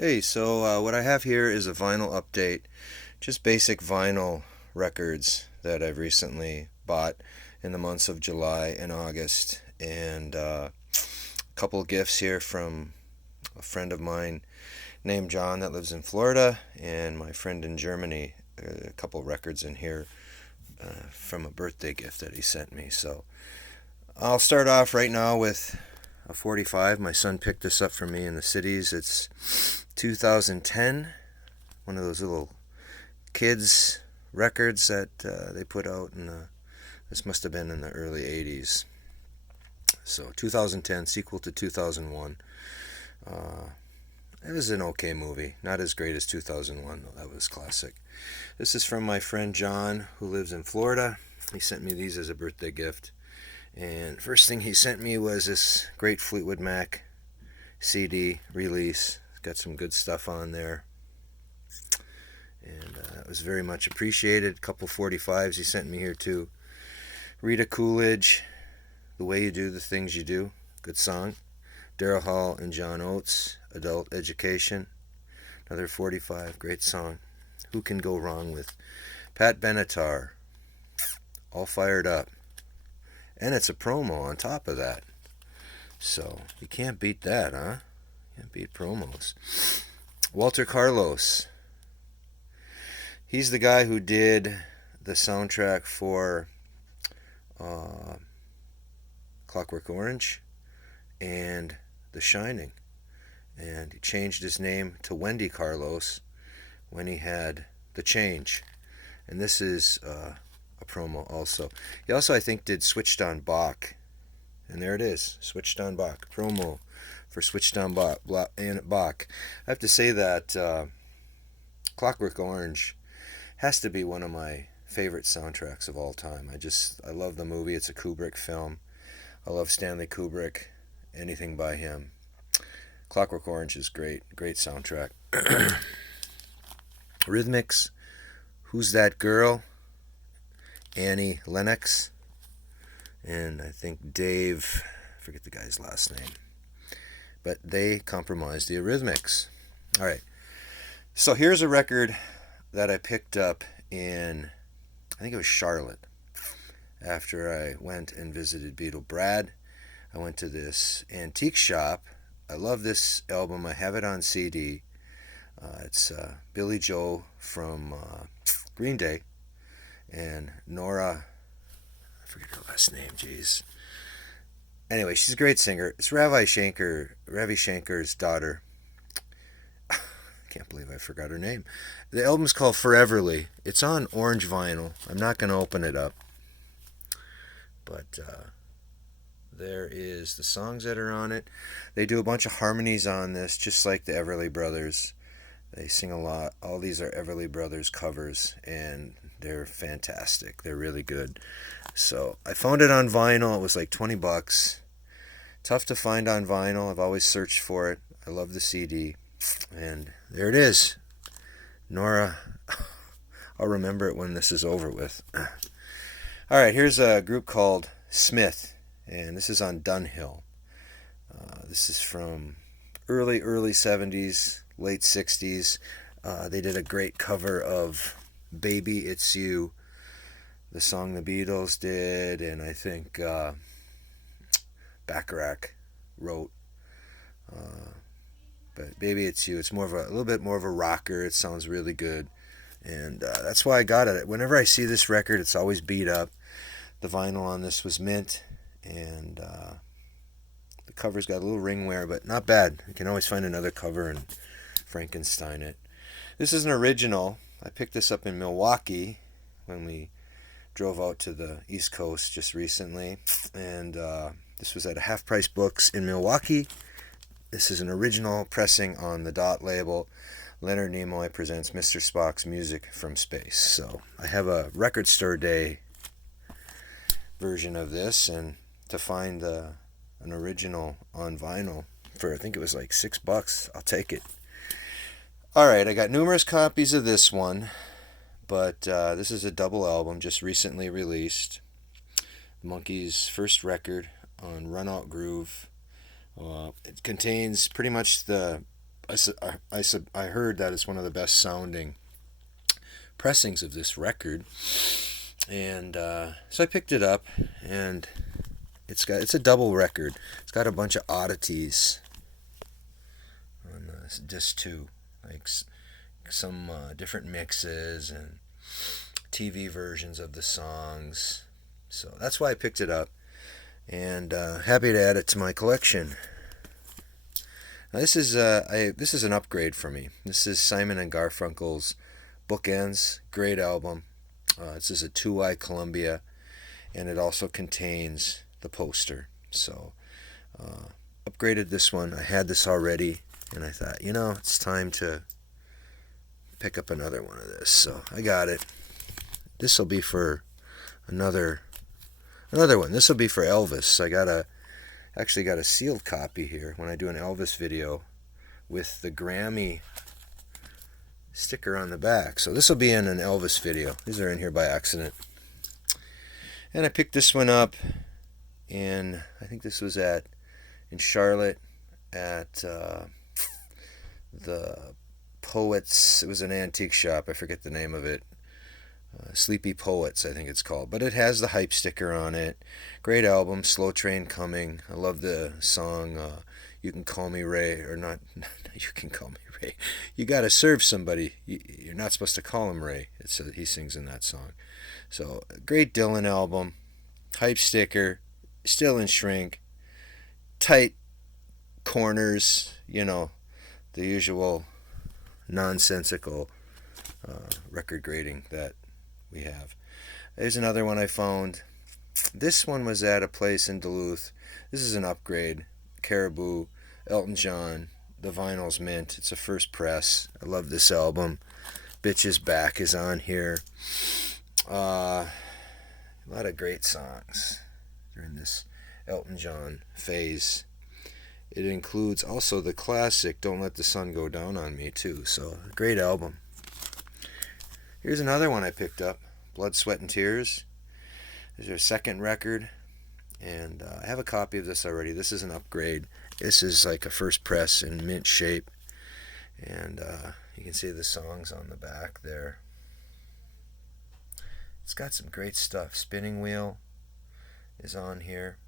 Hey, what I have here is a vinyl update, just basic vinyl records that I've recently bought in the months of July and August, and a couple of gifts here from a friend of mine named John that lives in Florida, and my friend in Germany. A couple records in here from a birthday gift that he sent me. So I'll start off right now with a 45. My son picked this up for me in the cities. It's 2010, one of those little kids records that they put out this must have been in the early 80s. So 2010, sequel to 2001. Uh, it was an okay movie, not as great as 2001 though. That was classic. This is from my friend John who lives in Florida. He sent me these as a birthday gift. And first thing he sent me was this great Fleetwood Mac CD release. It's got some good stuff on there. And it was very much appreciated. A couple 45s he sent me here too. Rita Coolidge, The Way You Do the Things You Do, good song. Daryl Hall and John Oates, Adult Education, another 45, great song. Who can go wrong with Pat Benatar, All Fired Up. And it's a promo on top of that. So you can't beat that, huh? Can't beat promos. Walter Carlos, he's the guy who did the soundtrack for Clockwork Orange and The Shining. And he changed his name to Wendy Carlos when he had The Change. And this is a promo also. He also, I think, did Switched on Bach. And there it is, Switched on Bach. Promo for Switched on Bach. I have to say that Clockwork Orange has to be one of my favorite soundtracks of all time. I love the movie. It's a Kubrick film. I love Stanley Kubrick. Anything by him. Clockwork Orange is great. Great soundtrack. Rhythmics. Who's That Girl? Annie Lennox. And I think Dave, I forget the guy's last name. But they compromised the Eurythmics. All right. So here's a record that I picked up in, I think it was Charlotte. After I went and visited Beatle Brad, I went to this antique shop. I love this album. I have it on CD. It's Billy Joe from Green Day and Nora, I forget her last name, jeez. Anyway, she's a great singer. It's Ravi Shankar's daughter. Can't believe I forgot her name. The album's called Foreverly. It's on orange vinyl. I'm not going to open it up. But there is the songs that are on it. They do a bunch of harmonies on this, just like the Everly Brothers. They sing a lot. All these are Everly Brothers covers, and they're fantastic. They're really good. So I found it on vinyl. It was like $20. Tough to find on vinyl. I've always searched for it. I love the CD. And there it is. Nora, I'll remember it when this is over with. All right, here's a group called Smith, and this is on Dunhill. This is from early 70s, late 60s. They did a great cover of Baby It's You, the song the Beatles did, and I think Bacharach wrote. But Baby It's You, it's a little bit more of a rocker. It sounds really good, and that's why I got it. Whenever I see this record, it's always beat up. The vinyl on this was mint, and the cover's got a little ring wear, but not bad. You can always find another cover and Frankenstein it. This is an original. I picked this up in Milwaukee when we drove out to the East Coast just recently, and this was at Half Price Books in Milwaukee. This is an original pressing on the Dot label. Leonard Nimoy presents Mr. Spock's Music from Space. So I have a record store day version of this, and to find an original on vinyl for, I think it was like $6, I'll take it. Alright, I got numerous copies of this one, but this is a double album just recently released. Monkees' first record on Run Out Groove. It contains pretty much the I heard that it's one of the best sounding pressings of this record, and so I picked it up, and it's a double record. It's got a bunch of oddities on disc 2, like some different mixes and TV versions of the songs. So that's why I picked it up, and happy to add it to my collection. Now this is an upgrade for me. This is Simon and Garfunkel's Bookends, great album. This is a 2i Columbia, and it also contains the poster. So upgraded this one. I had this already, and I thought, it's time to pick up another one of this. So I got it. This will be for another one. This will be for Elvis. I actually got a sealed copy here when I do an Elvis video with the Grammy sticker on the back. So this will be in an Elvis video. These are in here by accident. And I picked this one up in, I think this was in Charlotte at the Poets. It was an antique shop. I forget the name of it. Sleepy Poets, I think it's called. But it has the hype sticker on it. Great album, Slow Train Coming. I love the song You Can Call Me Ray, or not, You Can Call Me Ray. You gotta serve somebody. You're not supposed to call him Ray. He sings in that song. So, great Dylan album. Hype sticker, still in shrink. Tight corners, the usual nonsensical record grading that we have. There's another one I found. This one was at a place in Duluth. This is an upgrade. Caribou, Elton John, the vinyl's mint. It's a first press. I love this album. Bitch's Back is on here. A lot of great songs during this Elton John phase. It includes also the classic Don't Let the Sun Go Down on Me too. So, great album. Here's another one I picked up, Blood, Sweat, and Tears. This is their second record, and I have a copy of this already. This is an upgrade. This is like a first press in mint shape, and you can see the songs on the back there. It's got some great stuff. Spinning Wheel is on here.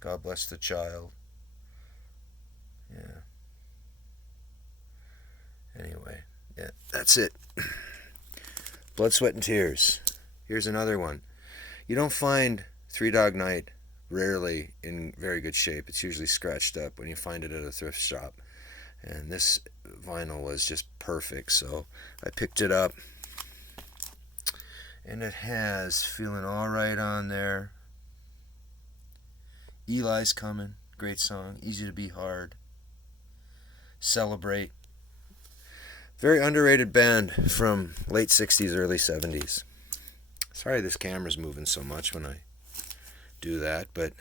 God Bless the Child. Yeah. Anyway, yeah, that's it. Blood, Sweat, and Tears. Here's another one. You don't find Three Dog Night rarely in very good shape. It's usually scratched up when you find it at a thrift shop. And this vinyl was just perfect, so I picked it up. And it has Feeling Alright on there. Eli's Coming, great song. Easy to Be Hard. Celebrate. Very underrated band from late 60s, early 70s. Sorry this camera's moving so much when I do that, but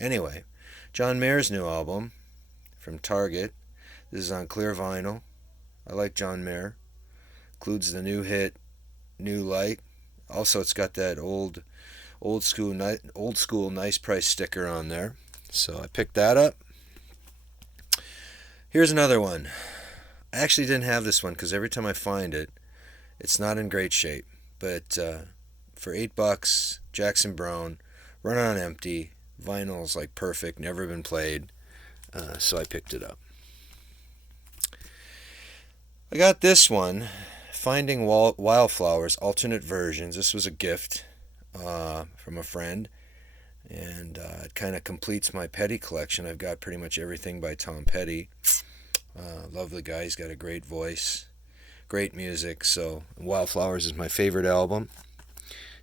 anyway. John Mayer's new album from Target. This is on clear vinyl. I like John Mayer. Includes the new hit, New Light. Also, it's got that old school nice price sticker on there. So I picked that up. Here's another one. I actually didn't have this one because every time I find it, it's not in great shape. But for $8, Jackson Browne, Run on Empty, vinyl's like perfect, never been played. So I picked it up. I got this one, Finding Wildflowers, alternate versions. This was a gift from a friend, and it kind of completes my Petty collection. I've got pretty much everything by Tom Petty. Love the guy. He's got a great voice, great music. So Wildflowers is my favorite album.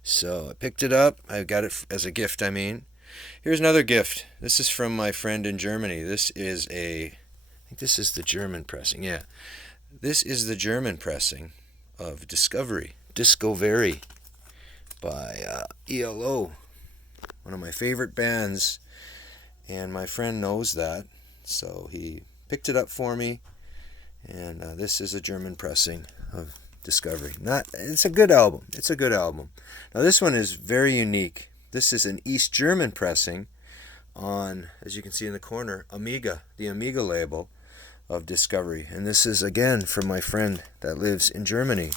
So I picked it up. I got it as a gift, I mean. Here's another gift. This is from my friend in Germany. I think this is the German pressing. Yeah. This is the German pressing of Discovery by ELO. One of my favorite bands. And my friend knows that. So he picked it up for me, and this is a German pressing of Discovery. It's a good album. Now this one is very unique. This is an East German pressing on, as you can see in the corner, Amiga, the Amiga label. of discovery. And this is again from my friend that lives in Germany.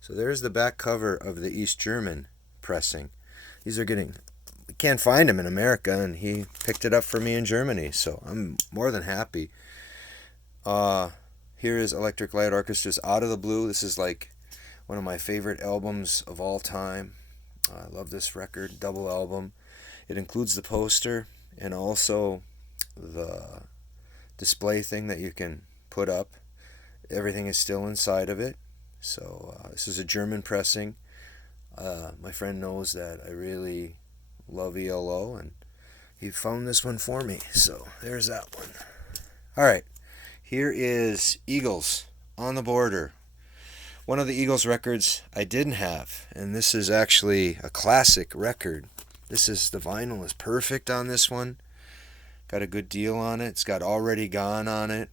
So there's the back cover of the East German pressing. These are getting, we can't find them in America, and he picked it up for me in Germany, so I'm more than happy. Here is Electric Light Orchestra's Out of the Blue. This is like one of my favorite albums of all time. I love this record, double album. It includes the poster and also the display thing that you can put up. Everything is still inside of it. So this is a German pressing. My friend knows that I really love ELO, and he found this one for me. So there's that one. All right, here is Eagles, On the Border. One of the Eagles records I didn't have, and this is actually a classic record. This is, the vinyl is perfect on this one. Got a good deal on it. It's got Already Gone on it.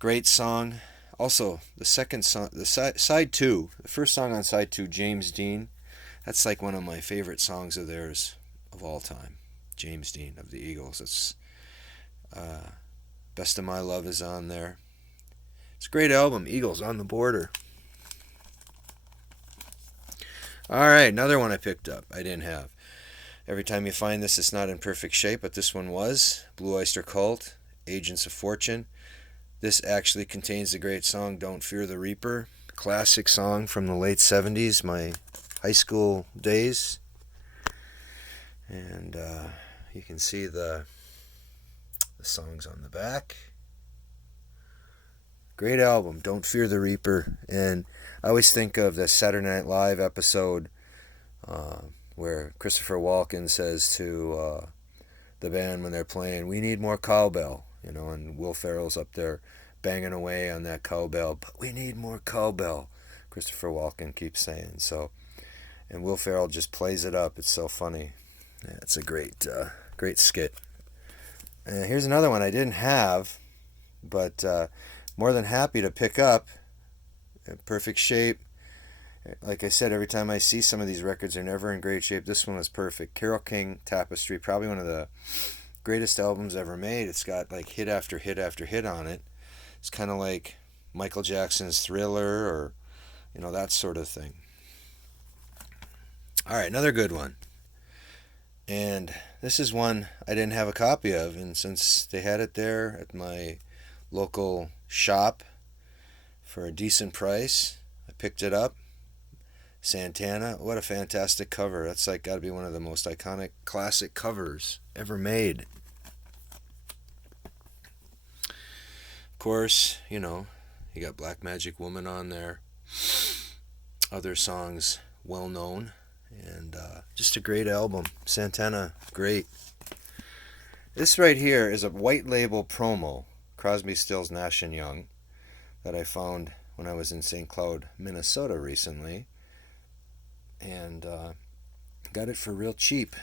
Great song. Also, the second song, the side two, the first song on side two, James Dean. That's like one of my favorite songs of theirs of all time. James Dean of the Eagles. It's Best of My Love is on there. It's a great album, Eagles, On the Border. All right, another one I picked up I didn't have. Every time you find this, it's not in perfect shape, but this one was. Blue Oyster Cult, Agents of Fortune. This actually contains the great song Don't Fear the Reaper. Classic song from the late 70s, my high school days. And you can see the songs on the back. Great album, Don't Fear the Reaper. And I always think of the Saturday Night Live episode where Christopher Walken says to the band when they're playing, "We need more cowbell," you know, and Will Ferrell's up there banging away on that cowbell, "But we need more cowbell," Christopher Walken keeps saying. So, and Will Ferrell just plays it up. It's so funny. Yeah, it's a great skit. Here's another one I didn't have, but more than happy to pick up. Perfect shape. Like I said, every time I see some of these records, they're never in great shape. This one was perfect. Carole King, Tapestry, probably one of the greatest albums ever made. It's got like hit after hit after hit on it. It's kind of like Michael Jackson's Thriller, or that sort of thing. All right, another good one. And this is one I didn't have a copy of, and since they had it there at my local shop for a decent price, I picked it up. Santana, what a fantastic cover. That's like got to be one of the most iconic classic covers ever made. Of course, you got Black Magic Woman on there. Other songs well known, and just a great album. Santana, great. This right here is a white label promo, Crosby, Stills, Nash & Young, that I found when I was in St. Cloud, Minnesota recently, and got it for real cheap.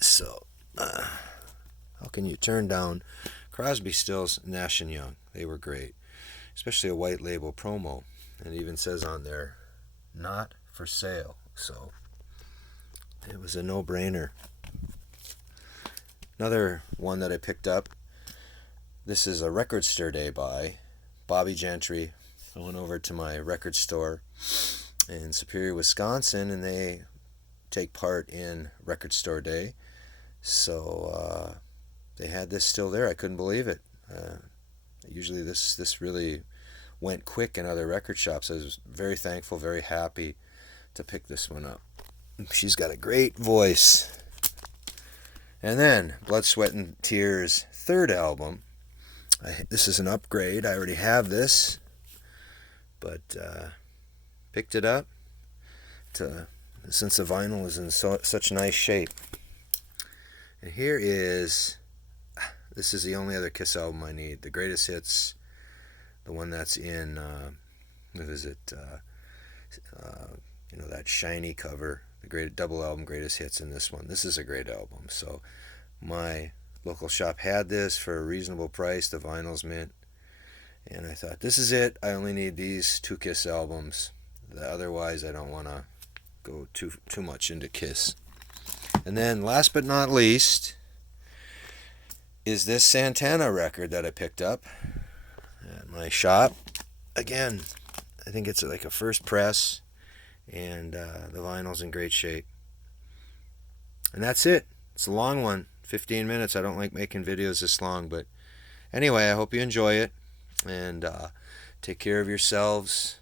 So, how can you turn down Crosby, Stills, Nash & Young? They were great, especially a white label promo, and it even says on there, not for sale. So, it was a no-brainer. Another one that I picked up, this is a Record Store Day by Bobby Gentry. I went over to my record store in Superior, Wisconsin, and they take part in Record Store Day. So they had this still there. I couldn't believe it. Usually this really went quick in other record shops. I was very thankful, very happy to pick this one up. She's got a great voice. And then Blood, Sweat, and Tears' third album. This is an upgrade. I already have this, but picked it up since the vinyl is in such nice shape. And here is, this is the only other Kiss album I need. The Greatest Hits, the one that's in, what is it, that shiny cover, the great double album Greatest Hits, in this one. This is a great album. So my local shop had this for a reasonable price. The vinyl's mint. And I thought, this is it. I only need these two Kiss albums. Otherwise, I don't want to go too much into Kiss. And then, last but not least, is this Santana record that I picked up at my shop. Again, I think it's like a first press, and the vinyl's in great shape. And that's it. It's a long one, 15 minutes. I don't like making videos this long, but anyway, I hope you enjoy it, and take care of yourselves.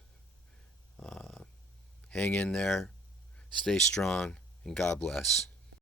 Hang in there, stay strong, and God bless.